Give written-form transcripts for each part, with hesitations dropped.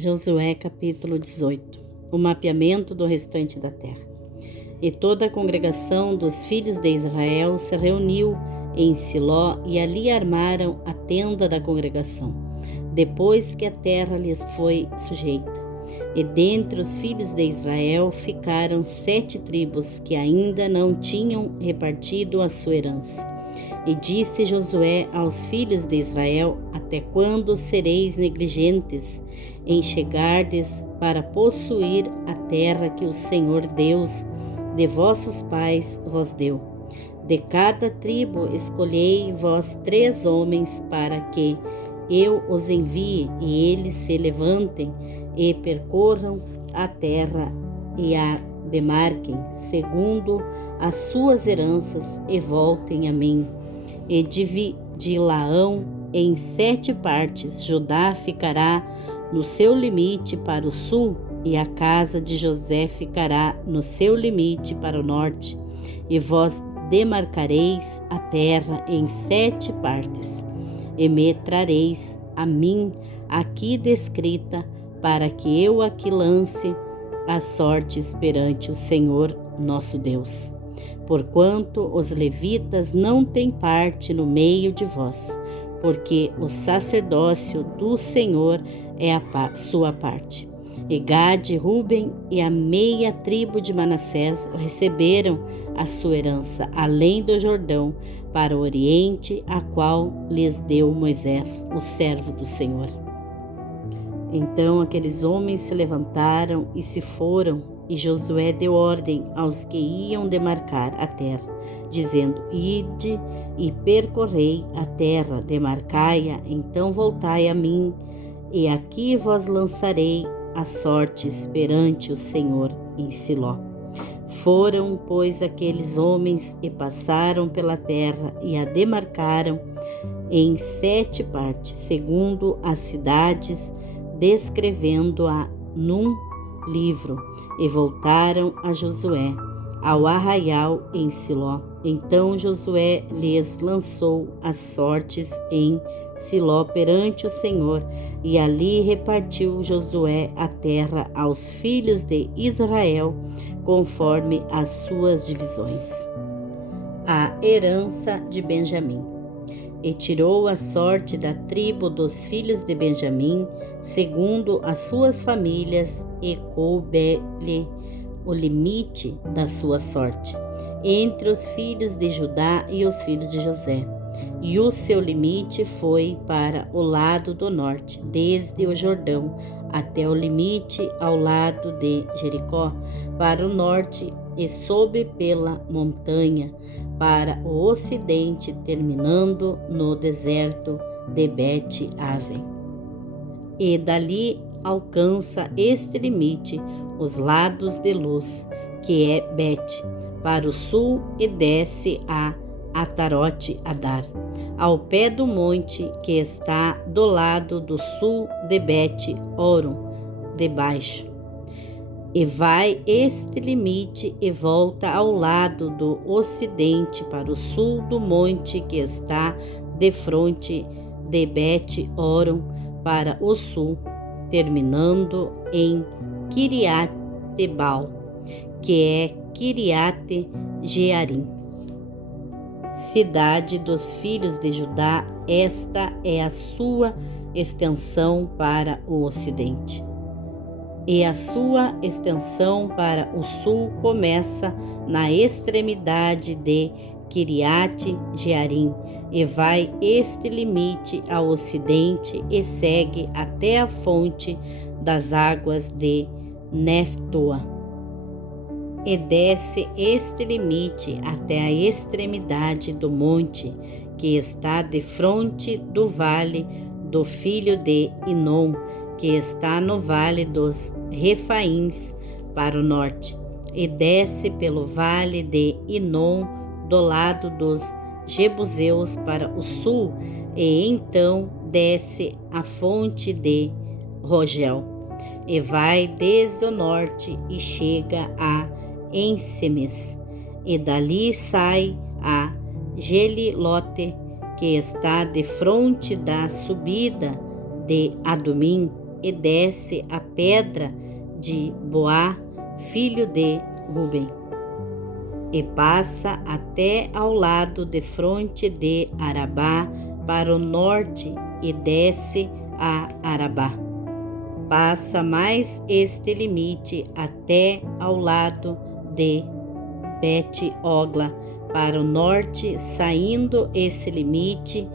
Josué capítulo 18. O mapeamento do restante da terra. E toda a congregação dos filhos de Israel se reuniu em Siló e ali armaram a tenda da congregação, depois que a terra lhes foi sujeita. E dentre os filhos de Israel ficaram 7 tribos que ainda não tinham repartido a sua herança. E disse Josué aos filhos de Israel: até quando sereis negligentes em chegardes para possuir a terra que o Senhor Deus de vossos pais vos deu? De cada tribo escolhei vós 3 homens para que eu os envie, e eles se levantem e percorram a terra e a demarquem segundo as suas heranças e voltem a mim. E dividi-la-ão em 7 partes. Judá ficará no seu limite para o sul, e a casa de José ficará no seu limite para o norte. E vós demarcareis a terra em 7 partes, e me trareis a mim aqui descrita, para que eu aqui lance as sortes perante o Senhor nosso Deus. Porquanto os levitas não têm parte no meio de vós, porque o sacerdócio do Senhor é a sua parte. E Gade, Ruben e a meia tribo de Manassés receberam a sua herança, além do Jordão, para o oriente, a qual lhes deu Moisés, o servo do Senhor. Então aqueles homens se levantaram e se foram, e Josué deu ordem aos que iam demarcar a terra, dizendo: ide e percorrei a terra, demarcai-a, então voltai a mim, e aqui vos lançarei as sortes perante o Senhor em Siló. Foram, pois, aqueles homens e passaram pela terra e a demarcaram em 7 partes, segundo as cidades, descrevendo-a num livro, e voltaram a Josué ao arraial em Siló. Então Josué lhes lançou as sortes em Siló perante o Senhor, e ali repartiu Josué a terra aos filhos de Israel, conforme as suas divisões. A herança de Benjamim. E tirou a sorte da tribo dos filhos de Benjamim, segundo as suas famílias, e coube-lhe o limite da sua sorte, entre os filhos de Judá e os filhos de José. E o seu limite foi para o lado do norte, desde o Jordão até o limite ao lado de Jericó, para o norte, e sobe pela montanha para o ocidente, terminando no deserto de Bet-Aven. E dali alcança este limite os lados de luz, que é Bet, para o sul, e desce a Atarote Adar, ao pé do monte que está do lado do sul de Bet-Oron, debaixo. E vai este limite e volta ao lado do ocidente para o sul do monte que está defronte de Bet-Oron para o sul, terminando em Kiriat-Tebal, que é Kiriat-Jearim. Cidade dos filhos de Judá, esta é a sua extensão para o ocidente. E a sua extensão para o sul começa na extremidade de Kiriat-Jearim, e vai este limite ao ocidente e segue até a fonte das águas de Neftoa, e desce este limite até a extremidade do monte que está defronte do vale do filho de Inom, que está no vale dos Refaíns para o norte, e desce pelo vale de Inom do lado dos Jebuseus para o sul, e então desce a fonte de Rogel, e vai desde o norte e chega a Ensemes, e dali sai a Gelilote, que está defronte da subida de Adumim, e desce a pedra de Boá, filho de Ruben, e passa até ao lado de fronte de Arabá para o norte e desce a Arabá. Passa mais este limite até ao lado de Bet-Ogla para o norte, saindo esse limite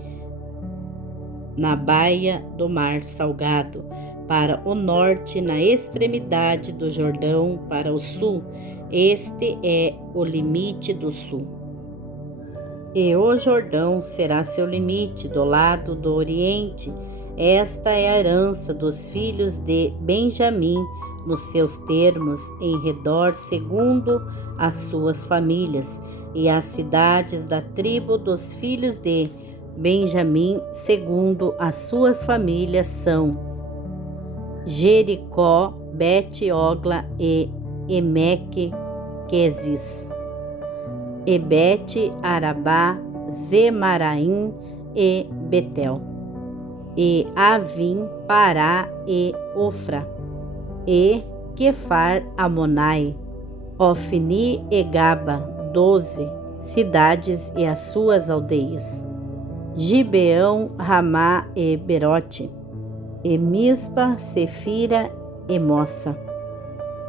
na baía do Mar Salgado, para o norte, na extremidade do Jordão, para o sul. Este é o limite do sul. E o Jordão será seu limite do lado do oriente. Esta é a herança dos filhos de Benjamim, nos seus termos, em redor, segundo as suas famílias, e as cidades da tribo dos filhos de Benjamim, segundo as suas famílias, são Jericó, Bet-Ogla e Emeque-Quezis, e Bet-Arabá, Zemaraim e Betel, e Avim, Pará e Ofra, e Quefar Amonai, Ofni e Gaba, 12 cidades e as suas aldeias, Gibeão, Ramá e Berote, e Mispa, Sefira e Mossa,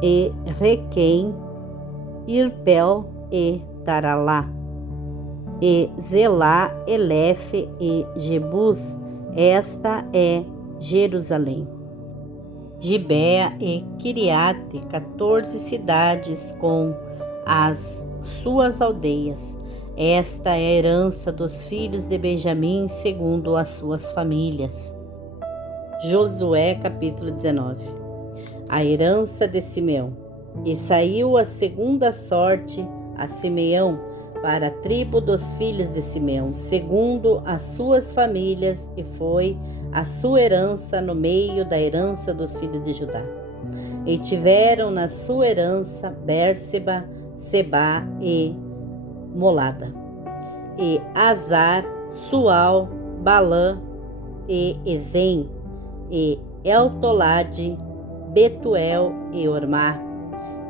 e Requém, Irpel e Taralá, e Zelá, Elefe e Jebus. Esta é Jerusalém. Gibea e Quiriate, 14 cidades com as suas aldeias. Esta é a herança dos filhos de Benjamim, segundo as suas famílias. Josué, capítulo 19. A herança de Simeão. E saiu a segunda sorte a Simeão, para a tribo dos filhos de Simeão, segundo as suas famílias, e foi a sua herança no meio da herança dos filhos de Judá. E tiveram na sua herança Bérseba, Sebá e Molada, e Azar, Sual, Balã e Ezem, e Eltolade, Betuel e Ormá,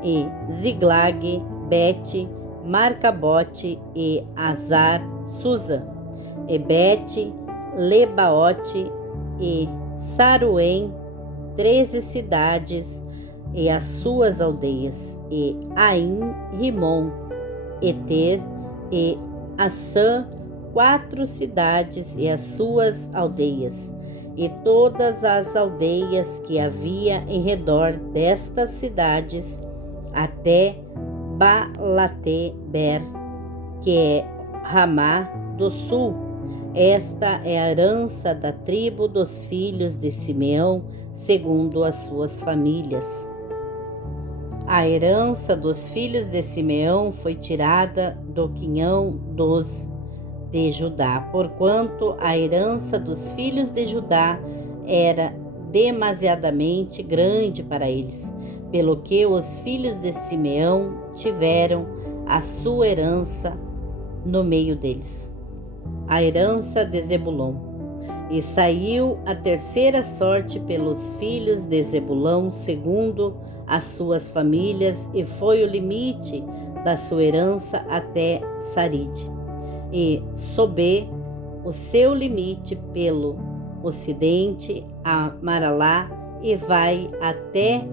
e Ziglag, Bet, Marcabote e Azar, Susa, e Bet, Lebaote e Saruém, 13 cidades e as suas aldeias, e Aim, Rimon, Eter e Assã, 4 cidades e as suas aldeias, e todas as aldeias que havia em redor destas cidades, até Balate-ber, que é Ramá do sul. Esta é a herança da tribo dos filhos de Simeão, segundo as suas famílias. A herança dos filhos de Simeão foi tirada do quinhão dos de Judá, porquanto a herança dos filhos de Judá era demasiadamente grande para eles, pelo que os filhos de Simeão tiveram a sua herança no meio deles. A herança de Zebulon. E saiu a terceira sorte pelos filhos de Zebulão, segundo as suas famílias, e foi o limite da sua herança até Saride. E Sobê, o seu limite pelo ocidente, a Maralá, e vai até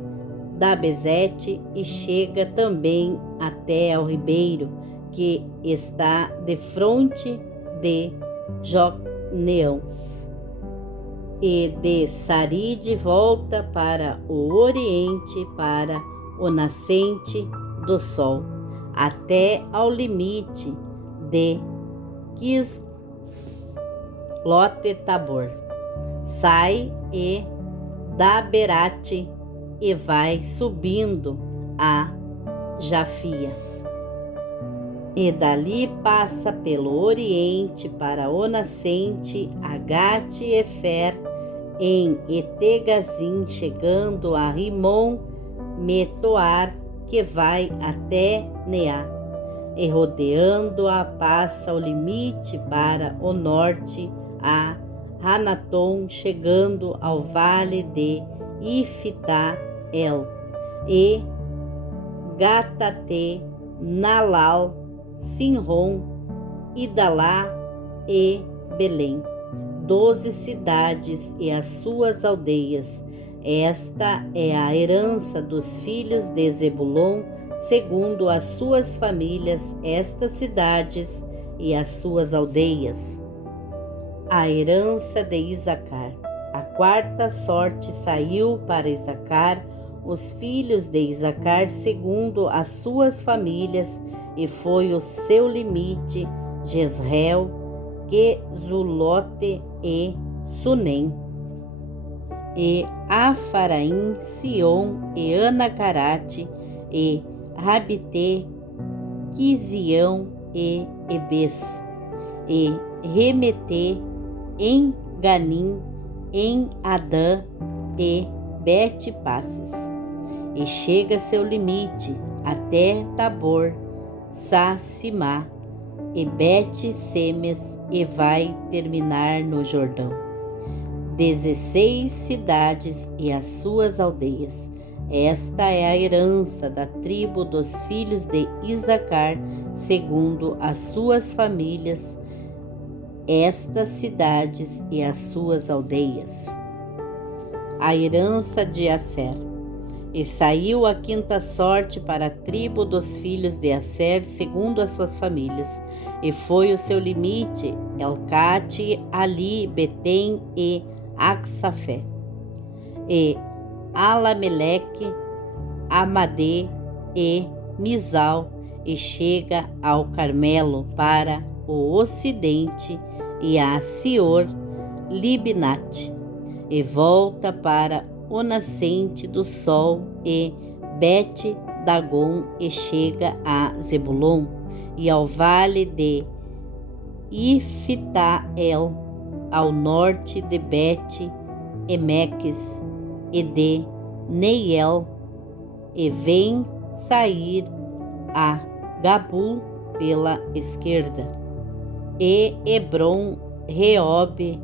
Dabezete, e chega também até ao ribeiro, que está de frente de Jocneão. E de Saride volta para o oriente, para o nascente do sol, até ao limite de Quislote-Tabor. Sai e Daberate e vai subindo a Jafia. E dali passa pelo oriente para o nascente a Gate-Efer, em Etegazim, chegando a Rimon Metoar, que vai até Neá, e rodeando-a passa o limite para o norte a Hanatom, chegando ao vale de Ifitael, e Gatate, Nalal, Sinron, Idalá e Belém, 12 cidades e as suas aldeias. Esta é a herança dos filhos de Zebulon, segundo as suas famílias, estas cidades e as suas aldeias. A herança de Isacar. A quarta sorte saiu para Isacar, os filhos de Isacar, segundo as suas famílias, e foi o seu limite Jezreel, Quesulote e Sunem, e Afaraim, Sion e Anacarate, e Rabite, Quisião e Ebes, e Remete, em Ganim, em Adã e Bet-Passes, e chega seu limite até Tabor, Sacimá e Bet-Semes, e vai terminar no Jordão. 16 cidades e as suas aldeias. Esta é a herança da tribo dos filhos de Isacar, segundo as suas famílias, estas cidades e as suas aldeias. A herança de Asser. E saiu a quinta sorte para a tribo dos filhos de Asser, segundo as suas famílias, e foi o seu limite Elcate, Ali, Betem e Aksafé, e Alameleque, Amadê e Misal, e chega ao Carmelo para o ocidente e a Sior, Libnate, e volta para o nascente do sol e Bet-Dagon, e chega a Zebulon e ao vale de Ifitael, ao norte de Bet-Emeques e de Neiel, e vem sair a Gabul pela esquerda, e Hebron, Reob,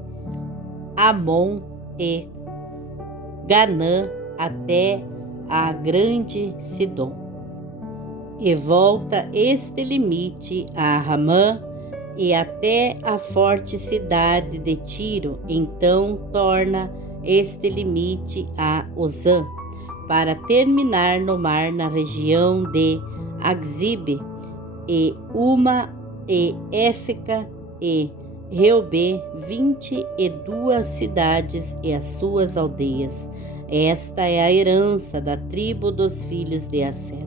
Amon e Ganã até a grande Sidom, e volta este limite a Ramã e até a forte cidade de Tiro. Então torna este limite a Ozã, para terminar no mar na região de Agzibe, e Uma e Éfica e Reubê, 22 cidades e as suas aldeias. Esta é a herança da tribo dos filhos de Asser,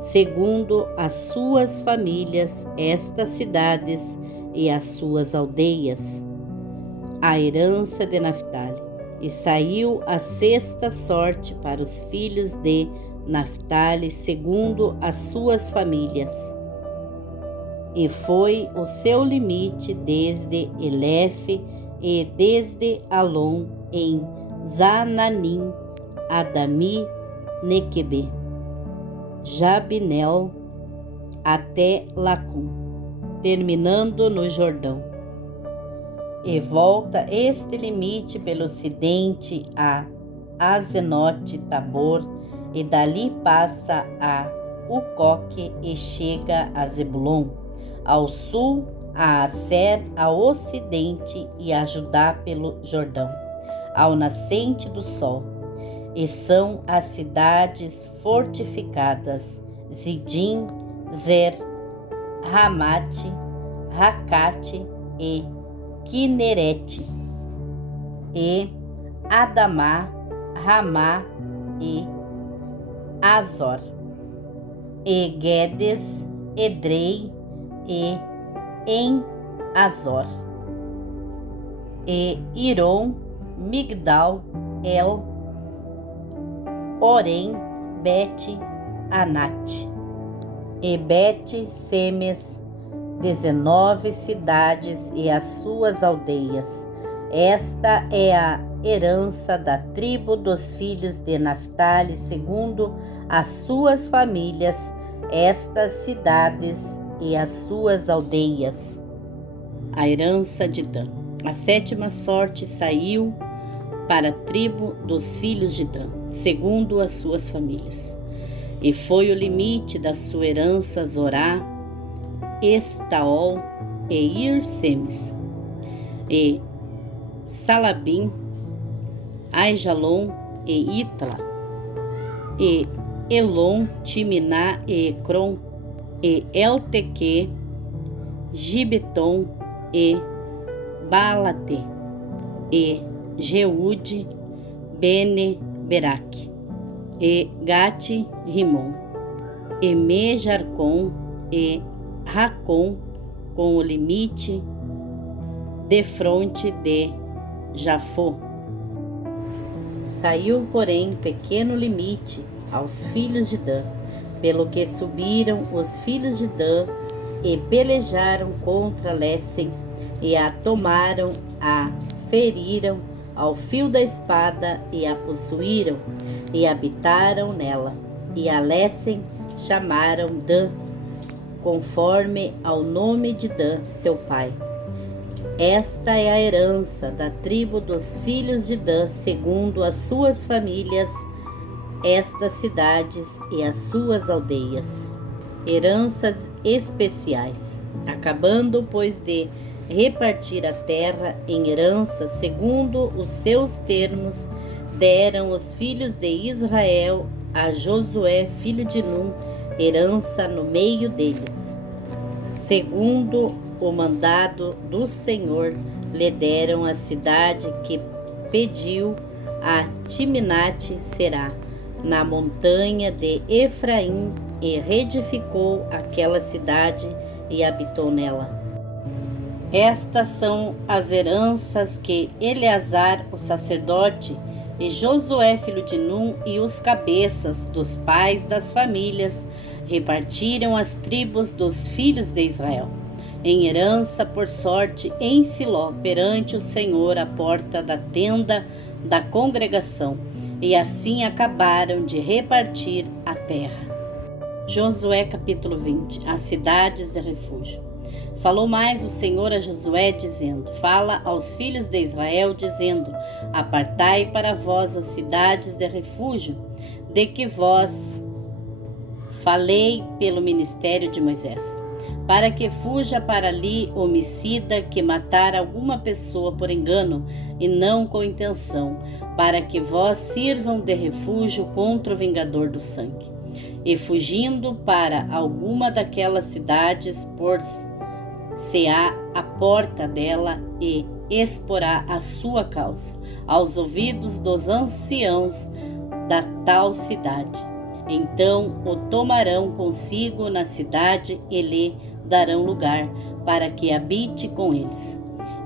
segundo as suas famílias, estas cidades e as suas aldeias. A herança de Naftali. E saiu a sexta sorte para os filhos de Naftali, segundo as suas famílias, e foi o seu limite desde Elefe e desde Alon em Zananim, Adami, Nequebe, Jabinel até Lacum, terminando no Jordão. E volta este limite pelo ocidente a Azenote Tabor, e dali passa a Ucoque e chega a Zebulon, ao sul a Asser, ao ocidente e a Judá pelo Jordão, ao nascente do sol. E são as cidades fortificadas Zidim, Zer, Ramate, Racate e Quinerete, e Adamá, Ramá e Azor, e Guedes, Edrei e em Azor, e Iron, Migdal, El, Orem, Bet, Anate, e Bet-Semes, 19 cidades e as suas aldeias. Esta é a herança da tribo dos filhos de Naftali, segundo as suas famílias, estas cidades e as suas aldeias. A herança de Dan. A 7ª sorte saiu para a tribo dos filhos de Dan, segundo as suas famílias. E foi o limite da sua herança Zorá, Estaol e Irsemes, e Salabim, Aijalon e Itla, e Elon, Timiná e Ecrom, e Elteque, Gibeton e Balate, e Jeude, Bene Beraque, e Gate Rimon, e Mejarcon e Racon, com o limite defronte de Jafô. Saiu, porém, pequeno limite aos filhos de Dan, pelo que subiram os filhos de Dan e pelejaram contra Lessem, e a tomaram, a feriram ao fio da espada, e a possuíram, e habitaram nela, e a Lessem chamaram Dan, conforme ao nome de Dan, seu pai. Esta é a herança da tribo dos filhos de Dan, segundo as suas famílias, estas cidades e as suas aldeias. Heranças especiais. Acabando, pois, de repartir a terra em heranças segundo os seus termos, deram os filhos de Israel a Josué, filho de Num, herança no meio deles. Segundo o mandado do Senhor, lhe deram a cidade que pediu a Timnate-Será, na montanha de Efraim, e reedificou aquela cidade e habitou nela. Estas são as heranças que Eleazar, o sacerdote, e Josué, filho de Num, e os cabeças dos pais das famílias repartiram as tribos dos filhos de Israel, em herança por sorte em Siló, perante o Senhor, à porta da tenda da congregação, e assim acabaram de repartir a terra. Josué capítulo 20. As cidades de refúgio. Falou mais o Senhor a Josué, dizendo: Fala aos filhos de Israel, dizendo: Apartai para vós as cidades de refúgio, de que vós falei pelo ministério de Moisés, para que fuja para ali homicida que matar alguma pessoa por engano e não com intenção, para que vós sirvam de refúgio contra o vingador do sangue. E fugindo para alguma daquelas cidades, por-se-á a porta dela e exporá a sua causa aos ouvidos dos anciãos da tal cidade. Então o tomarão consigo na cidade e lhe darão lugar para que habite com eles.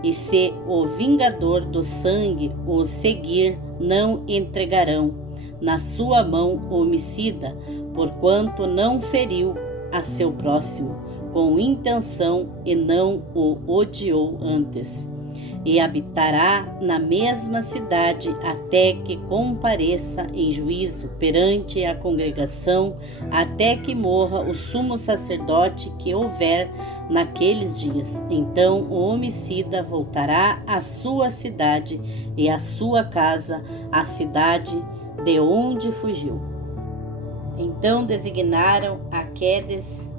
E se o vingador do sangue o seguir, não entregarão na sua mão o homicida, porquanto não feriu a seu próximo com intenção e não o odiou antes. E habitará na mesma cidade até que compareça em juízo perante a congregação, até que morra o sumo sacerdote que houver naqueles dias. Então o homicida voltará à sua cidade e à sua casa, à cidade de onde fugiu. Então designaram a Quedes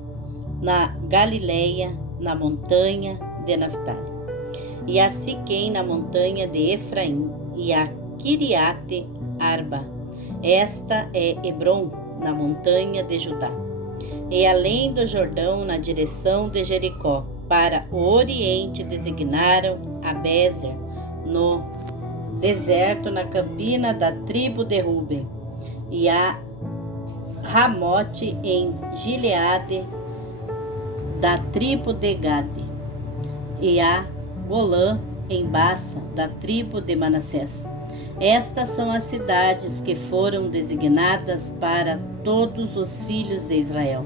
na Galileia, na montanha de Naftali, e a Siquém na montanha de Efraim, e a Kiriate Arba. Esta é Hebron, na montanha de Judá. E além do Jordão, na direção de Jericó, para o oriente, designaram a Bezer, no deserto, na campina da tribo de Ruben, e a Ramote em Gileade, da tribo de Gade, e a Golã em Bassa, da tribo de Manassés. Estas são as cidades que foram designadas para todos os filhos de Israel,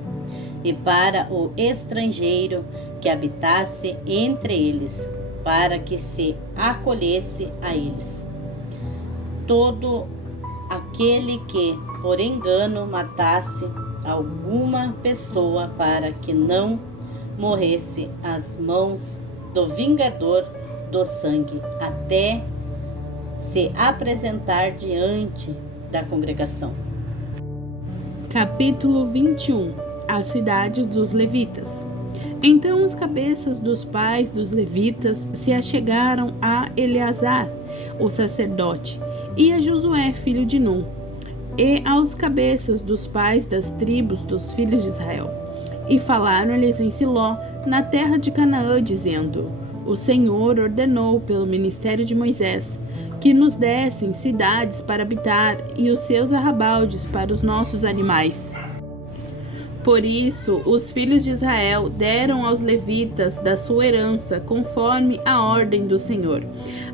e para o estrangeiro que habitasse entre eles, para que se acolhesse a eles. Todo aquele que, por engano, matasse alguma pessoa, para que não morresse às mãos do vingador, do sangue, até se apresentar diante da congregação. Capítulo 21. As cidades dos levitas. Então os cabeças dos pais dos levitas se achegaram a Eleazar, o sacerdote, e a Josué, filho de Nun, e aos cabeças dos pais das tribos dos filhos de Israel. E falaram-lhes em Siló, na terra de Canaã, dizendo: O Senhor ordenou pelo ministério de Moisés que nos dessem cidades para habitar e os seus arrabaldes para os nossos animais. Por isso, os filhos de Israel deram aos levitas da sua herança, conforme a ordem do Senhor,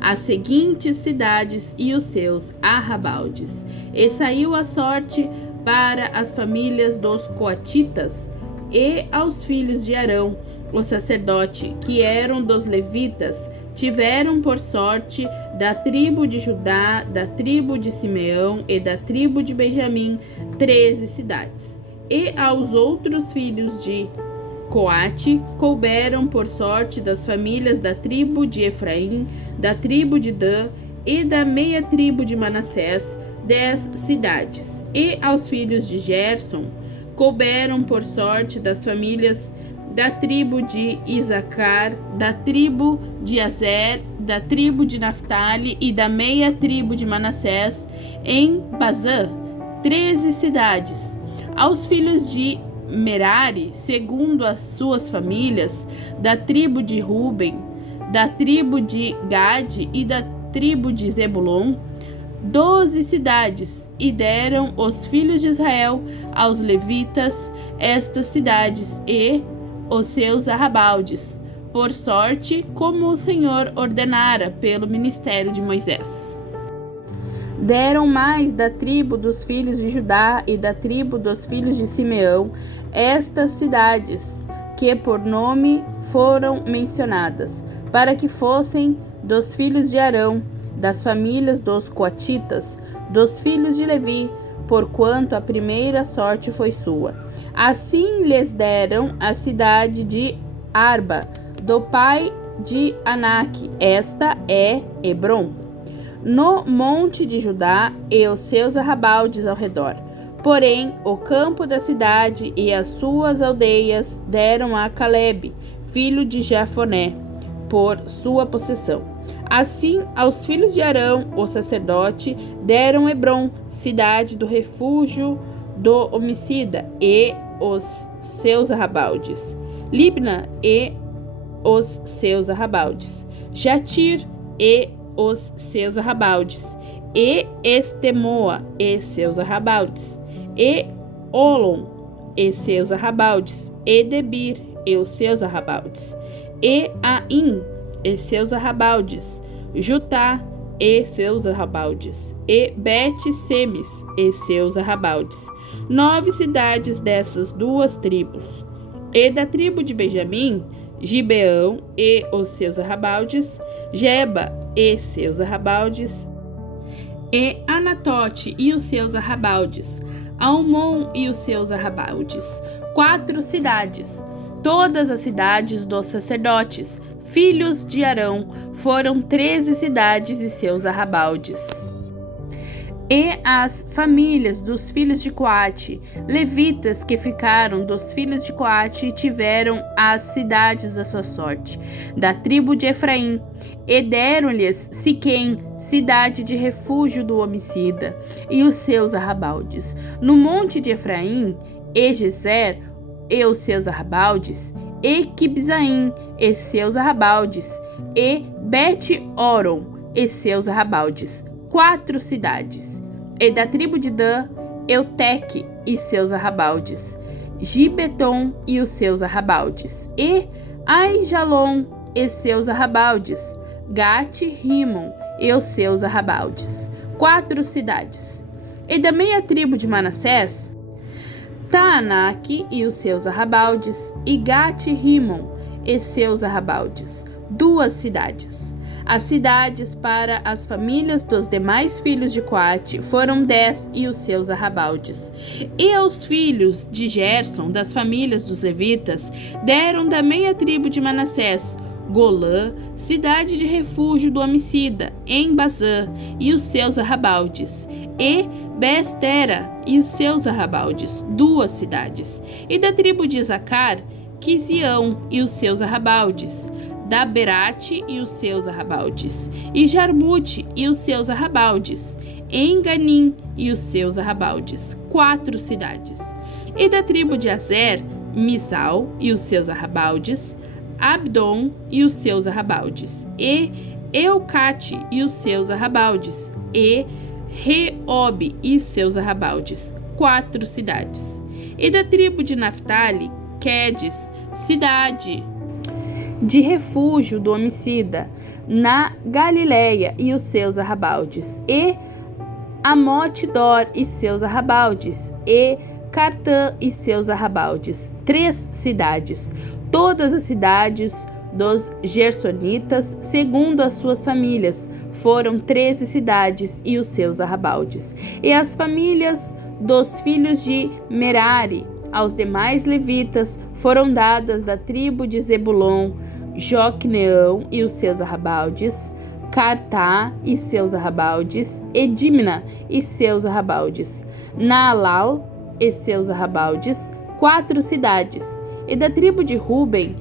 as seguintes cidades e os seus arrabaldes. E saiu a sorte para as famílias dos coatitas e aos filhos de Arão, o sacerdote, que eram dos levitas, tiveram por sorte da tribo de Judá, da tribo de Simeão e da tribo de Benjamim 13 cidades. E aos outros filhos de Coate couberam por sorte das famílias da tribo de Efraim, da tribo de Dan e da meia tribo de Manassés 10 cidades. E aos filhos de Gerson couberam por sorte das famílias da tribo de Isacar, da tribo de Azer, da tribo de Naftali e da meia tribo de Manassés, em Bazã, 13 cidades. Aos filhos de Merari, segundo as suas famílias, da tribo de Ruben, da tribo de Gade e da tribo de Zebulon, 12 cidades, e deram os filhos de Israel aos levitas estas cidades e os seus arrabaldes, por sorte, como o Senhor ordenara pelo ministério de Moisés. Deram mais da tribo dos filhos de Judá e da tribo dos filhos de Simeão estas cidades, que por nome foram mencionadas, para que fossem dos filhos de Arão, das famílias dos coatitas, dos filhos de Levi, porquanto a primeira sorte foi sua. Assim lhes deram a cidade de Arba, do pai de Anak, esta é Hebrom, no monte de Judá e os seus arrabaldes ao redor. Porém, o campo da cidade e as suas aldeias deram a Calebe, filho de Jefoné, por sua possessão. Assim, aos filhos de Arão, o sacerdote, deram Hebrom, cidade do refúgio do homicida, e os seus arrabaldes, Libna e os seus arrabaldes, Jatir e os seus arrabaldes, e Estemoa e seus arrabaldes, e Olom e seus arrabaldes, e Debir e os seus arrabaldes, e Aim e seus arrabaldes, Jutá e seus arrabaldes, e Bet-Semes e seus arrabaldes, 9 cidades dessas duas tribos. E da tribo de Benjamim, Gibeão e os seus arrabaldes, Geba e seus arrabaldes, e Anatote e os seus arrabaldes, Almon e os seus arrabaldes, 4 cidades. Todas as cidades dos sacerdotes, filhos de Arão, foram 13 cidades e seus arrabaldes. E as famílias dos filhos de Coate, levitas que ficaram dos filhos de Coate, tiveram as cidades da sua sorte, da tribo de Efraim, e deram-lhes Siquém, cidade de refúgio do homicida, e os seus arrabaldes. No monte de Efraim, e Gezer, e os seus arrabaldes, e Quibzaim, e seus arrabaldes, e Bet-Oron, e seus arrabaldes, 4 cidades. E da tribo de Dan, Euteque e seus arrabaldes, Gibeton e os seus arrabaldes, e Aijalon e seus arrabaldes, Gate-Rimon e os seus arrabaldes, 4 cidades. E da meia tribo de Manassés, Taanak e os seus arrabaldes, e Gate-Rimon e seus arrabaldes, 2 cidades. As cidades para as famílias dos demais filhos de Coate foram 10 e os seus arrabaldes. E aos filhos de Gerson, das famílias dos levitas, deram da meia tribo de Manassés Golã, cidade de refúgio do homicida, em Bazã e os seus arrabaldes, e Beestera e os seus arrabaldes, 2 cidades. E da tribo de Isacar, Quisião e os seus arrabaldes, Daberate e os seus arrabaldes, e Jarmute e os seus arrabaldes, Enganim e os seus arrabaldes, 4 cidades. E da tribo de Azer, Misal e os seus arrabaldes, Abdon e os seus arrabaldes, e Eucate e os seus arrabaldes, e Reob e seus arrabaldes, 4 cidades. E da tribo de Naftali, Quedes, cidade de refúgio do homicida, na Galileia e os seus arrabaldes, e Amote-dor e seus arrabaldes, e Cartã e seus arrabaldes, 3 cidades. Todas as cidades dos Gersonitas, segundo as suas famílias, foram 13 cidades e os seus arrabaldes. E as famílias dos filhos de Merari, aos demais levitas, foram dadas da tribo de Zebulon, Joqueneão e os seus arrabaldes, Cartá e seus arrabaldes, Edimna e seus arrabaldes, Naalal e seus arrabaldes, 4 cidades. E da tribo de Ruben,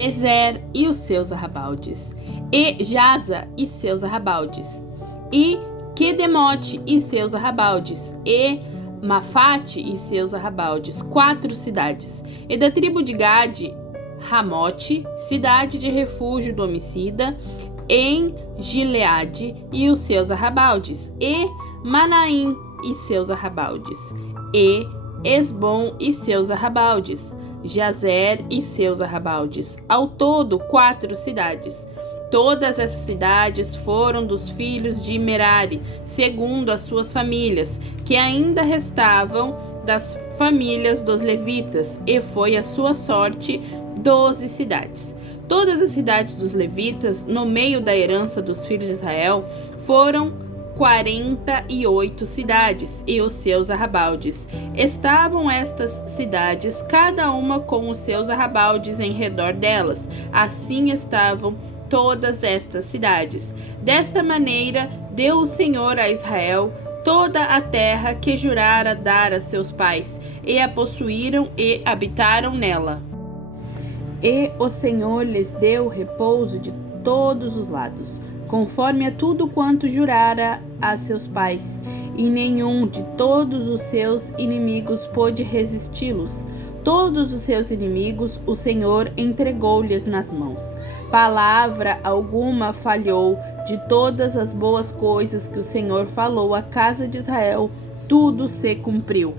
Ezer e os seus arrabaldes, e Jaza e seus arrabaldes, e Quedemote e seus arrabaldes, e Mafate e seus arrabaldes, 4 cidades. E da tribo de Gade, Ramote, cidade de refúgio do homicida, em Gileade e os seus arrabaldes, e Manaim e seus arrabaldes, e Esbom e seus arrabaldes, Jazer e seus arrabaldes, ao todo 4 cidades. Todas essas cidades foram dos filhos de Merari, segundo as suas famílias, que ainda restavam das famílias dos levitas, e foi a sua sorte 12 cidades. Todas as cidades dos levitas, no meio da herança dos filhos de Israel, foram 48 cidades e os seus arrabaldes. Estavam estas cidades, cada uma com os seus arrabaldes em redor delas. Assim estavam todas estas cidades. Desta maneira, deu o Senhor a Israel toda a terra que jurara dar a seus pais, e a possuíram e habitaram nela. E o Senhor lhes deu repouso de todos os lados, conforme a tudo quanto jurara a seus pais, e nenhum de todos os seus inimigos pôde resisti-los. Todos os seus inimigos o Senhor entregou-lhes nas mãos. Palavra alguma falhou de todas as boas coisas que o Senhor falou à casa de Israel, tudo se cumpriu.